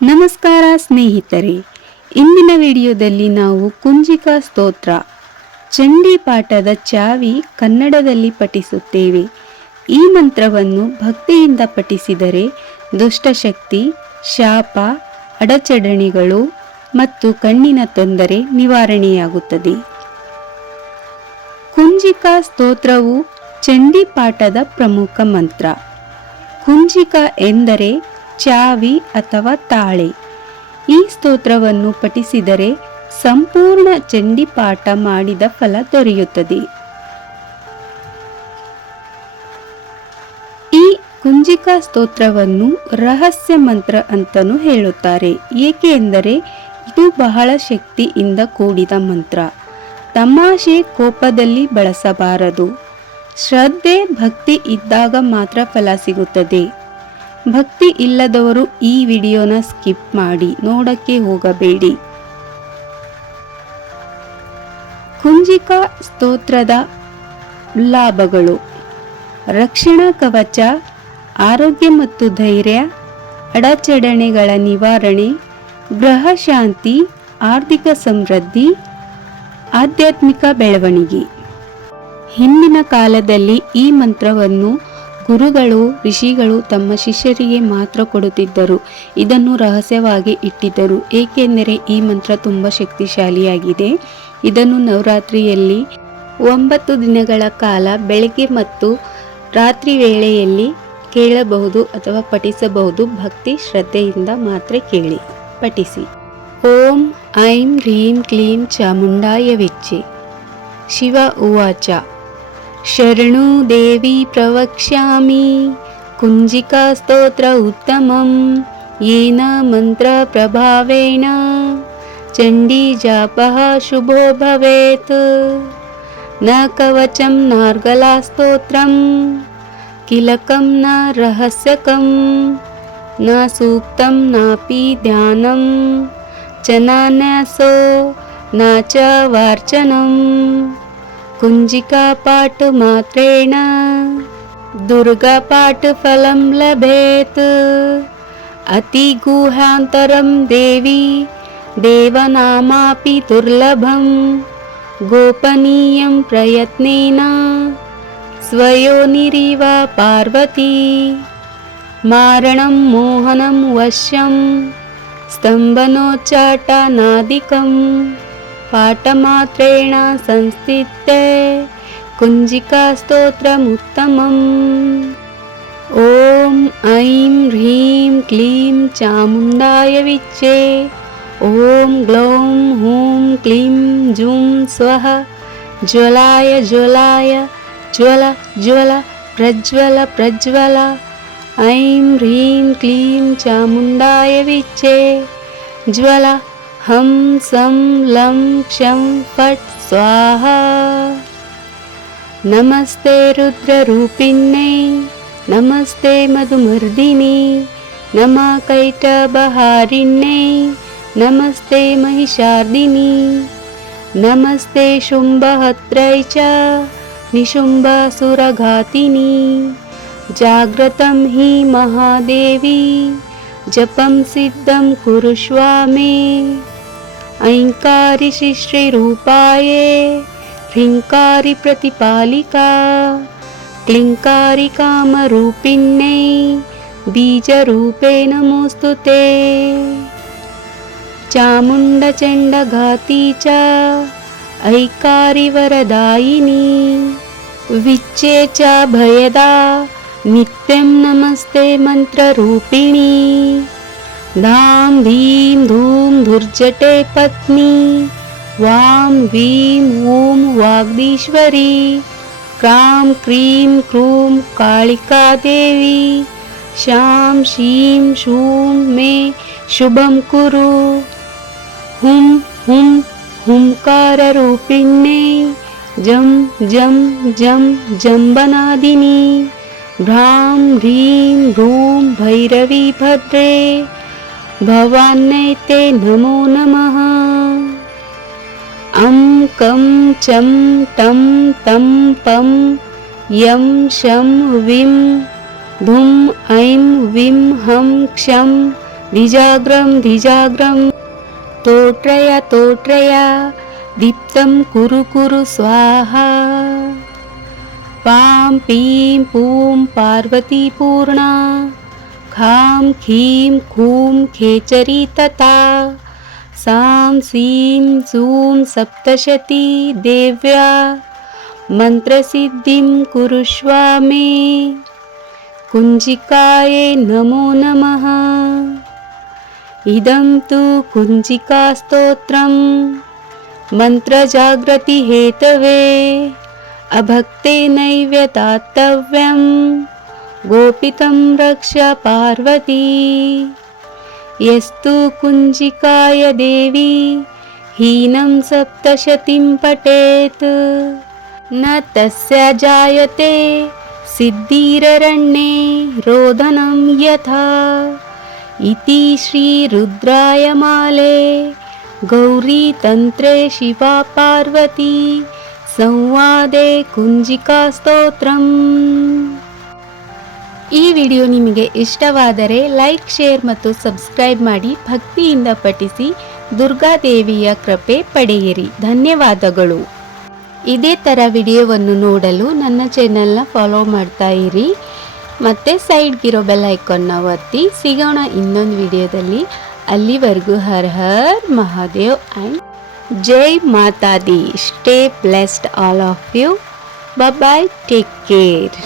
ನಮಸ್ಕಾರ ಸ್ನೇಹಿತರೆ, ಇಂದಿನ ವಿಡಿಯೋದಲ್ಲಿ ನಾವು ಕುಂಜಿಕಾ ಸ್ತೋತ್ರ, ಚಂಡಿ ಪಾಠದ ಚಾವಿ ಕನ್ನಡದಲ್ಲಿ ಪಠಿಸುತ್ತೇವೆ. ಈ ಮಂತ್ರವನ್ನು ಭಕ್ತಿಯಿಂದ ಪಠಿಸಿದರೆ ದುಷ್ಟಶಕ್ತಿ ಶಾಪ ಅಡಚಡಣೆಗಳು ಮತ್ತು ಕಣ್ಣಿನ ತೊಂದರೆ ನಿವಾರಣೆಯಾಗುತ್ತದೆ. ಕುಂಜಿಕಾ ಸ್ತೋತ್ರವು ಚಂಡಿ ಪಾಠದ ಪ್ರಮುಖ ಮಂತ್ರ. ಕುಂಜಿಕಾ ಎಂದರೆ ಚಾವಿ ಅಥವಾ ತಾಳೆ. ಈ ಸ್ತೋತ್ರವನ್ನು ಪಠಿಸಿದರೆ ಸಂಪೂರ್ಣ ಚಂಡಿಪಾಠ ಮಾಡಿದ ಫಲ ದೊರೆಯುತ್ತದೆ. ಈ ಕುಂಜಿಕಾ ಸ್ತೋತ್ರವನ್ನು ರಹಸ್ಯ ಮಂತ್ರ ಅಂತಲೂ ಹೇಳುತ್ತಾರೆ. ಏಕೆ ಎಂದರೆ ಇದು ಬಹಳ ಶಕ್ತಿಯಿಂದ ಕೂಡಿದ ಮಂತ್ರ. ತಮಾಷೆ ಕೋಪದಲ್ಲಿ ಬಳಸಬಾರದು. ಶ್ರದ್ಧೆ ಭಕ್ತಿ ಇದ್ದಾಗ ಮಾತ್ರ ಫಲ ಸಿಗುತ್ತದೆ. ಭಕ್ತಿ ಇಲ್ಲದವರು ಈ ವಿಡಿಯೋನ ಸ್ಕಿಪ್ ಮಾಡಿ, ನೋಡಕ್ಕೆ ಹೋಗಬೇಡಿ. ಕುಂಜಿಕಾ ಸ್ತೋತ್ರದ ಲಾಭಗಳು. ರಕ್ಷಣಾ ಕವಚ, ಆರೋಗ್ಯ ಮತ್ತು ಧೈರ್ಯ, ಅಡಚಣೆಗಳ ನಿವಾರಣೆ, ಗ್ರಹ ಶಾಂತಿ, ಆರ್ಥಿಕ ಸಮೃದ್ಧಿ, ಆಧ್ಯಾತ್ಮಿಕ ಬೆಳವಣಿಗೆ. ಹಿಂದಿನ ಕಾಲದಲ್ಲಿ ಈ ಮಂತ್ರವನ್ನು ಗುರುಗಳು, ಋಷಿಗಳು ತಮ್ಮ ಶಿಷ್ಯರಿಗೆ ಮಾತ್ರ ಕೊಡುತ್ತಿದ್ದರು. ಇದನ್ನು ರಹಸ್ಯವಾಗಿ ಇಟ್ಟಿದ್ದರು. ಏಕೆಂದರೆ ಈ ಮಂತ್ರ ತುಂಬ ಶಕ್ತಿಶಾಲಿಯಾಗಿದೆ. ಇದನ್ನು ನವರಾತ್ರಿಯಲ್ಲಿ ಒಂಬತ್ತು ದಿನಗಳ ಕಾಲ ಬೆಳಗ್ಗೆ ಮತ್ತು ರಾತ್ರಿ ವೇಳೆಯಲ್ಲಿ ಕೇಳಬಹುದು ಅಥವಾ ಪಠಿಸಬಹುದು. ಭಕ್ತಿ ಶ್ರದ್ಧೆಯಿಂದ ಮಾತ್ರ ಕೇಳಿ. ಪಠಿಸಿ. ಓಂ ಐಂ ಹ್ರೀಂ ಕ್ಲೀಂ ಚಾಮುಂಡಾಯ ವಿಚ್ಚೆ ಶಿವ ಉವಾಚ. शरणु देवी प्रवक्ष्यामि। कुञ्जिकास्तोत्र उत्तमं येन मन्त्रप्रभावेण चण्डीजापः शुभो भवेत्। न कवचं नार्गलास्तोत्रं किलकं न रहस्यकं न सूक्तं नापि ध्यानं नान्यासो न च वार्चनम्। कुञ्जिकापाठमात्रेण दुर्गापाठफलं लभेत् अतिगुहान्तरं देवी देवनामापि दुर्लभं गोपनीयं प्रयत्नेन स्वयोनिरिव पार्वती मारणं मोहनं वश्यं स्तम्भनोच्चाटनादिकं पाठमात्रेण संस्थिते। कुञ्जिकास्तोत्रमुत्तमम् ॐ ऐं ह्रीं क्लीं चामुण्डाय विच्चे। ॐ ग्लौं हूं क्लीं जूं स्वः। ज्वलाय ज्वलाय ज्वल ज्वल प्रज्वल प्रज्वल। ऐं ह्रीं क्लीं चामुण्डाय विच्चे। ज्वल हं सं लं क्षं फट् स्वाहा। नमस्ते रुद्ररूपिण्यै नमस्ते मधुमर्दिनी नमः कैटबहारिण्यै नमस्ते महिषार्दिनी नमस्ते शुम्भहत्रै च निशुम्भसुरघातिनी जाग्रतं हि महादेवी जपं सिद्धं कुरुष्व मे ऐङ्कारि श्रीरूपाये ह्रीङ्कारि प्रतिपालिका क्लिङ्कारि कामरूपिण्यै बीजरूपे नमोऽस्तु ते। चामुण्डचण्डघाती च ऐकारि वरदायिनी विच्चे च भयदा नित्यं नमस्ते मन्त्ररूपिणी धां भीं धूं धुर्जटे पत्नी वां वीं ॐ वाग्दीश्वरी क्रां क्रीं क्रूं कालिका देवी शां शीं शूं मे शुभं कुरु। हुं हुं हुङ्काररूपिण्यै जं जं जं जम्बनादिनी भ्रां ह्रीं भ्रूं भैरवी भद्रे भवान्यै ते नमो नमः। अं कं चं टं तं पं यं शं विं धुं ऐं विं हं क्षं धिजाग्रं धिजाग्रं तोट्रय तोट्रय दीप्तं कुरु कुरु स्वाहा। पां पीं पूं पार्वतीपूर्णा खां खीं खूं खेचरी तथा सां सीं सूं सप्तशती देव्या मन्त्रसिद्धिं कुरुष्व मे कुञ्जिकायै नमो नमः। इदं तु कुञ्जिकास्तोत्रं मन्त्रजागृतिहेतवे अभक्तेनैव दातव्यं गोपितं रक्ष पार्वती। यस्तु कुञ्जिकाय देवी हीनं सप्तशतीं पठेत्। न तस्य जायते सिद्धिररण्ये रोदनं यथा। इति श्रीरुद्राय माले गौरीतन्त्रे शिवा पार्वती संवादे कुञ्जिकास्तोत्रम्। ಈ ವಿಡಿಯೋ ನಿಮಗೆ ಇಷ್ಟವಾದರೆ ಲೈಕ್, ಶೇರ್ ಮತ್ತು ಸಬ್ಸ್ಕ್ರೈಬ್ ಮಾಡಿ ಭಕ್ತಿಯಿಂದ ಪಠಿಸಿ ದುರ್ಗಾದೇವಿಯ ಕೃಪೆ ಪಡೆಯಿರಿ. ಧನ್ಯವಾದಗಳು. ಇದೇ ಥರ ವಿಡಿಯೋವನ್ನು ನೋಡಲು ನನ್ನ ಚಾನಲ್ನ ಫಾಲೋ ಮಾಡ್ತಾ ಇರಿ. ಮತ್ತು ಸೈಡ್ಗಿರೋ ಬೆಲ್ ಐಕಾನ್ನ ಒತ್ತಿ ಸಿಗೋಣ ಇನ್ನೊಂದು ವಿಡಿಯೋದಲ್ಲಿ. ಅಲ್ಲಿವರೆಗೂ Har Har Mahadev and Jai ಮಾತಾದಿ. Stay blessed all of you bye take care